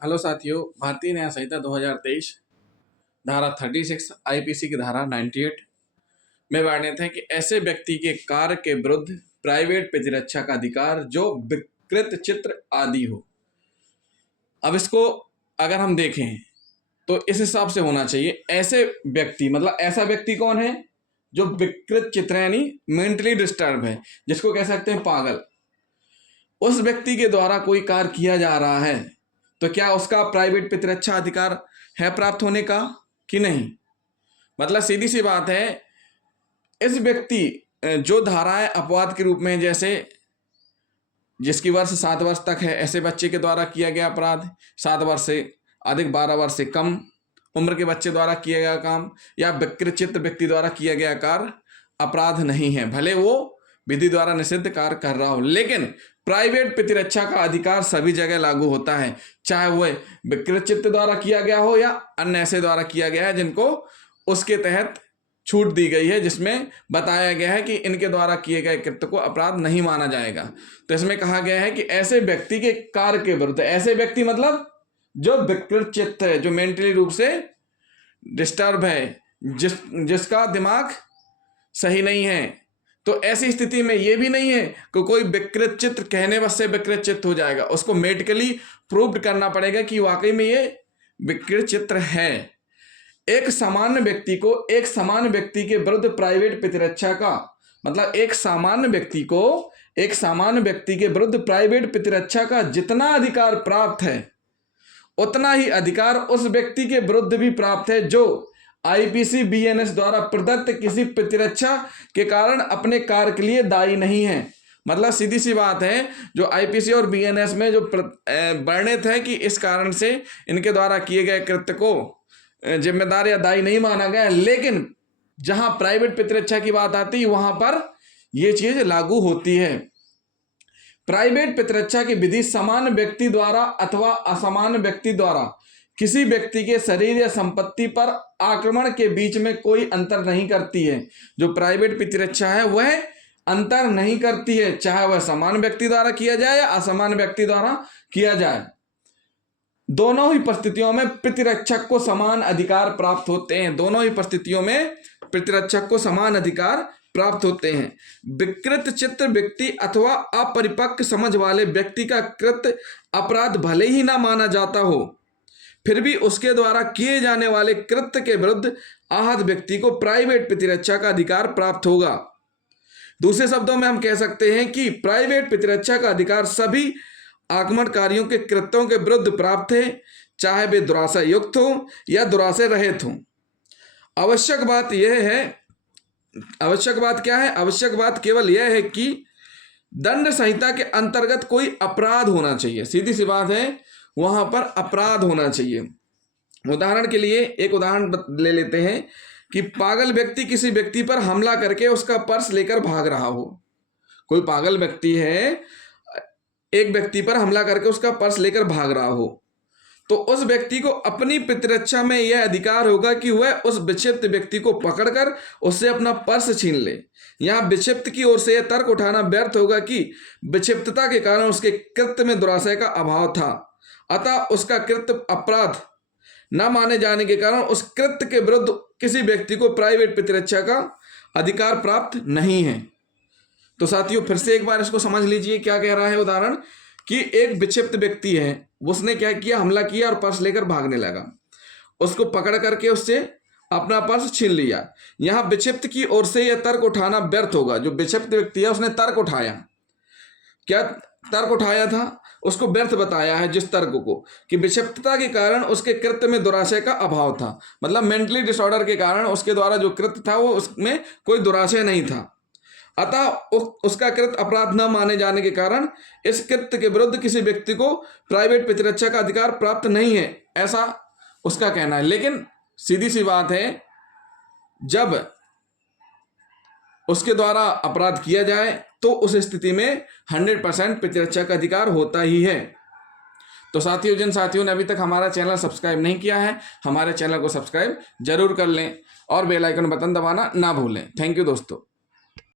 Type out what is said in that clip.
Hello साथियों, भारतीय न्याय संहिता 2023 धारा 36 आईपीसी की धारा 98 में वर्णित है कि ऐसे व्यक्ति के कार्य के विरुद्ध प्राइवेट प्रतिरक्षा का अधिकार जो विकृत चित्र आदि हो। अब इसको अगर हम देखें तो इस हिसाब से होना चाहिए। ऐसे व्यक्ति मतलब ऐसा व्यक्ति कौन है जो विकृत चित्र यानी मेंटली डिस्टर्ब है, जिसको कह सकते हैं पागल। उस व्यक्ति के द्वारा कोई कार्य किया जा रहा है तो क्या उसका प्राइवेट प्रतिरक्षा अधिकार है प्राप्त होने का कि नहीं। मतलब सीधी सी बात है, इस व्यक्ति जो धाराएं अपवाद के रूप में, जैसे जिसकी वर्ष 7 वर्ष तक है ऐसे बच्चे के द्वारा किया गया अपराध, 7 वर्ष से अधिक 12 वर्ष से कम उम्र के बच्चे द्वारा किया गया काम या विकृत व्यक्ति द्वारा किया गया कार्य अपराध नहीं है, भले वो विधि द्वारा निषिद्ध कार्य कर रहा हो। लेकिन प्राइवेट प्रतिरक्षा का अधिकार सभी जगह लागू होता है, चाहे वह विकृत चित्त द्वारा किया गया हो या अन्य ऐसे द्वारा किया गया है जिनको उसके तहत छूट दी गई है, जिसमें बताया गया है कि इनके द्वारा किए गए कृत्य को अपराध नहीं माना जाएगा। तो इसमें कहा गया है कि ऐसे व्यक्ति के कार्य के विरुद्ध, ऐसे व्यक्ति मतलब जो विकृत चित्त है, जो मेंटली रूप से डिस्टर्ब है, जिसका दिमाग सही नहीं है, तो ऐसी स्थिति में यह भी नहीं है कि कोई विकृत चित्र कहने बस से विकृत चित्र हो जाएगा। उसको मेडिकली प्रूव्ड करना पड़ेगा कि वाकई में ये विकृत चित्र है। एक सामान्य व्यक्ति को एक समान व्यक्ति के विरुद्ध प्राइवेट प्रतिरक्षा का मतलब एक सामान्य व्यक्ति के विरुद्ध प्राइवेट प्रतिरक्षा का जितना अधिकार प्राप्त है उतना ही अधिकार उस व्यक्ति के विरुद्ध भी प्राप्त है जो आईपीसी बीएनएस द्वारा प्रदत्त किसी प्रतिरक्षा के कारण अपने कार्य के लिए दायी नहीं है। मतलब सीधी सी बात है, जो आईपीसी और बीएनएस में जो वर्णित है कि इस कारण से इनके द्वारा किए गए कृत्य को जिम्मेदार या दायी नहीं माना गया, लेकिन जहां प्राइवेट प्रतिरक्षा की बात आती है वहां पर यह चीज लागू होती है। प्राइवेट प्रतिरक्षा की विधि समान व्यक्ति द्वारा अथवा असमान व्यक्ति द्वारा किसी व्यक्ति के शरीर या संपत्ति पर आक्रमण के बीच में कोई अंतर नहीं करती है। जो प्राइवेट प्रतिरक्षा है वह अंतर नहीं करती है, चाहे वह समान व्यक्ति द्वारा किया जाए या असमान व्यक्ति द्वारा किया जाए। दोनों ही परिस्थितियों में प्रतिरक्षक को समान अधिकार प्राप्त होते हैं। दोनों ही परिस्थितियों में प्रतिरक्षक को समान अधिकार प्राप्त होते हैं। विकृत चित्त व्यक्ति अथवा अपरिपक्व समझ वाले व्यक्ति का कृत्य अपराध भले ही ना माना जाता हो, फिर भी उसके द्वारा किए जाने वाले कृत्य के विरुद्ध आहत व्यक्ति को प्राइवेट प्रतिरक्षा का अधिकार प्राप्त होगा। दूसरे शब्दों में हम कह सकते हैं कि प्राइवेट प्रतिरक्षा का अधिकार सभी आक्रमणकारियों के कृत्यों के विरुद्ध प्राप्त है, चाहे वे दुराशय युक्त हो या दुराशय रहित हो। आवश्यक बात क्या है? आवश्यक बात केवल यह है कि दंड संहिता के अंतर्गत कोई अपराध होना चाहिए। सीधी सी बात है, वहां पर अपराध होना चाहिए। उदाहरण के लिए एक उदाहरण ले लेते हैं कि पागल व्यक्ति किसी व्यक्ति पर हमला करके उसका पर्स लेकर भाग रहा हो। कोई पागल व्यक्ति है, एक व्यक्ति पर हमला करके उसका पर्स लेकर भाग रहा हो, तो उस व्यक्ति को अपनी प्रतिरक्षा में यह अधिकार होगा कि वह उस विक्षिप्त व्यक्ति को पकड़कर उससे अपना पर्स छीन ले। यहां विक्षिप्त की ओर से यह तर्क उठाना व्यर्थ होगा कि विक्षिप्तता के कारण उसके कृत्य में दुराशय का अभाव था, अतः उसका कृत्य अपराध न माने जाने के कारण उस कृत्य के विरुद्ध किसी व्यक्ति को प्राइवेट प्रतिरक्षा का अधिकार प्राप्त नहीं है। तो साथियों, फिर से एक बार इसको समझ लीजिए क्या कह रहा है उदाहरण, कि एक विक्षिप्त व्यक्ति है, उसने क्या किया, हमला किया और पर्स लेकर भागने लगा। उसको पकड़ करके उससे अपना पर्स छीन लिया। यहां विक्षिप्त की ओर से यह तर्क उठाना व्यर्थ होगा। जो विक्षिप्त व्यक्ति है उसने तर्क उठाया, क्या तर्क उठाया था, उसको व्यर्थ बताया है जिस तर्क को, कि विक्षिप्तता के कारण उसके कृत्य में दुराशय का अभाव था। मतलब मेंटली डिसऑर्डर के कारण उसके द्वारा जो कृत्य था वो उसमें कोई दुराशय नहीं था, अतः उसका कृत्य अपराध न माने जाने के कारण इस कृत्य के विरुद्ध किसी व्यक्ति को प्राइवेट प्रतिरक्षा का अधिकार प्राप्त नहीं है, ऐसा उसका कहना है। लेकिन सीधी सी बात है, जब उसके द्वारा अपराध किया जाए तो उस स्थिति में 100% प्रतिरक्षा का अधिकार होता ही है। तो साथियों, जिन साथियों ने अभी तक हमारा चैनल सब्सक्राइब नहीं किया है, हमारे चैनल को सब्सक्राइब जरूर कर लें और बेल आइकन बटन दबाना ना भूलें। थैंक यू दोस्तों।